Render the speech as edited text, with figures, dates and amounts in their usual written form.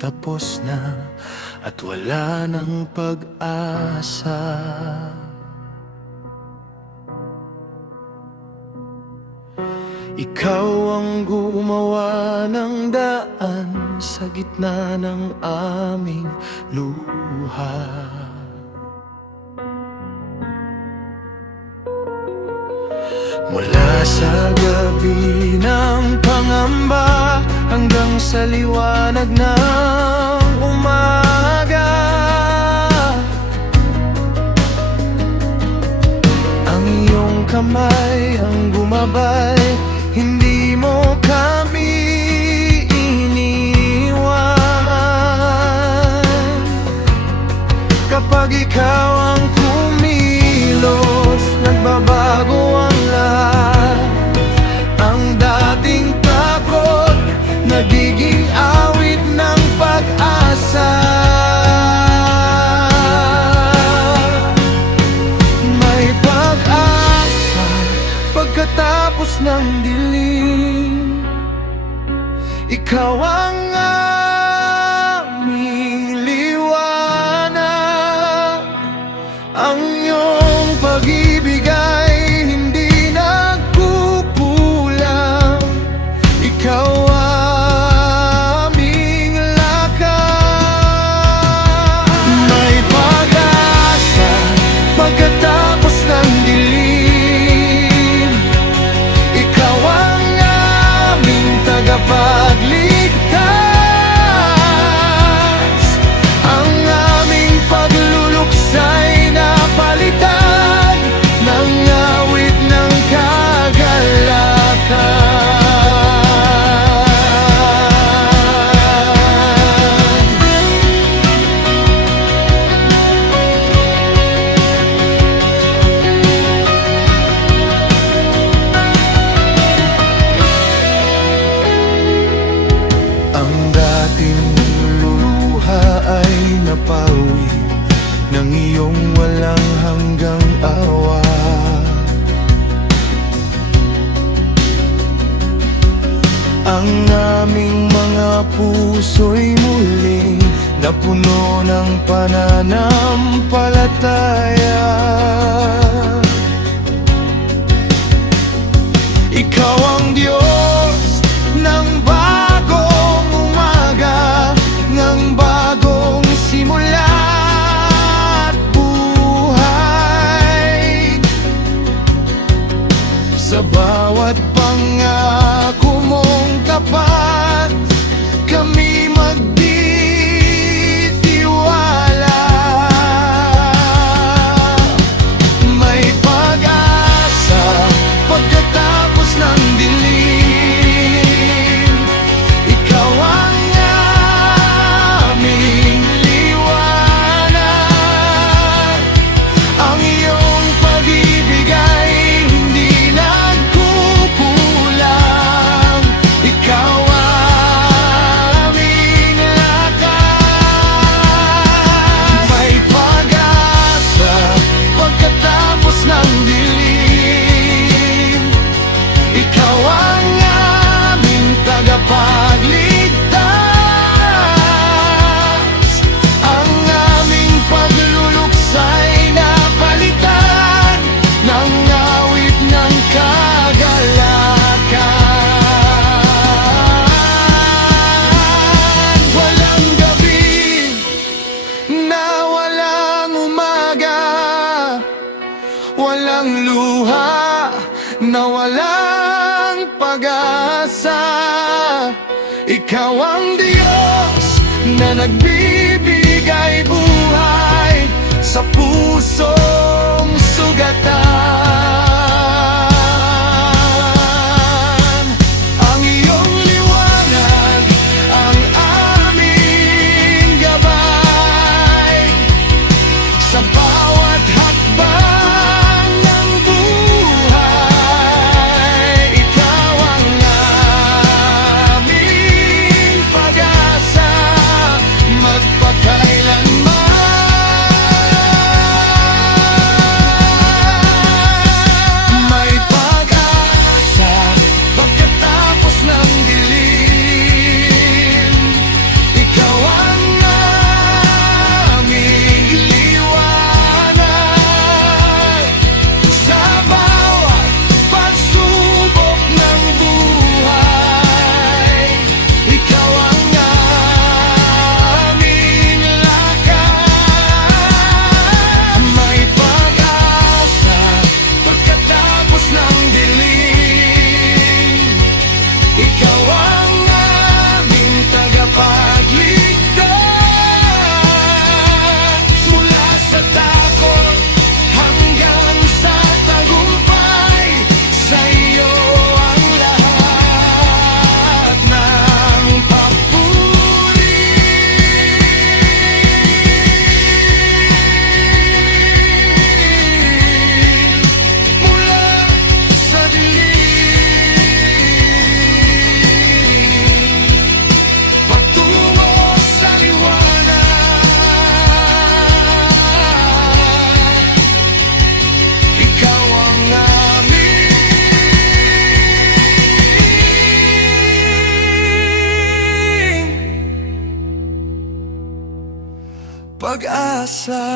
tapos na at wala ng pag-asa. Ikaw ang gumawa ng daan sa gitna ng aming luha. Mula sa gabi ng pangamba hanggang sa liwanag ng umaga, ang iyong kamay ang gumabay, hindi mo kami iniwan. Kapag ikaw ang kumilos, nagbabago ang lahat. Ang dating takot, nagiging awit ng pag-asa. May pag-asa pagkatapos ng dilim. Ikaw ang aming liwanag. Ang iyong pag-ibig ay hindi nagkukulang. Ikaw aming lakas. May pag-asa pagkatapos ng dilim. Ikaw ang aming tagapagligtas. Ang aming pagluluksay na palitan ng awit ng kagalakan. Ang dating luha ay napawi ng iyong walang hanggang awa. Ang aming mga puso'y muling napuno ng pananampalataya. Ikaw ang Diyos ng bagong umaga, ng bagong simula at buhay. Sa bawat pangako mong tapat, kami magtitiwala. May pag-asa pagkatapos ng dilim. Ikaw ang aming liwanag. Ang iyong pag-ibig ay hindi nagkukulang. Ikaw aming lakas. May pag-asa pagkatapos ng dilim. Ikaw ang aming tagapagligtas. Ang aming pagluluksay na palitan ng awit ng kagalakan. Walang gabi na walang umaga, walang luha na walang pag-asa. Ikaw ang Diyos na nagbibigay buhay sa pusong sugatan. Ang iyong liwanag ang aming gabay sa bawat hakbang ng buhay. Ikaw ang aming pag-asa magpakailanman. pag-asa.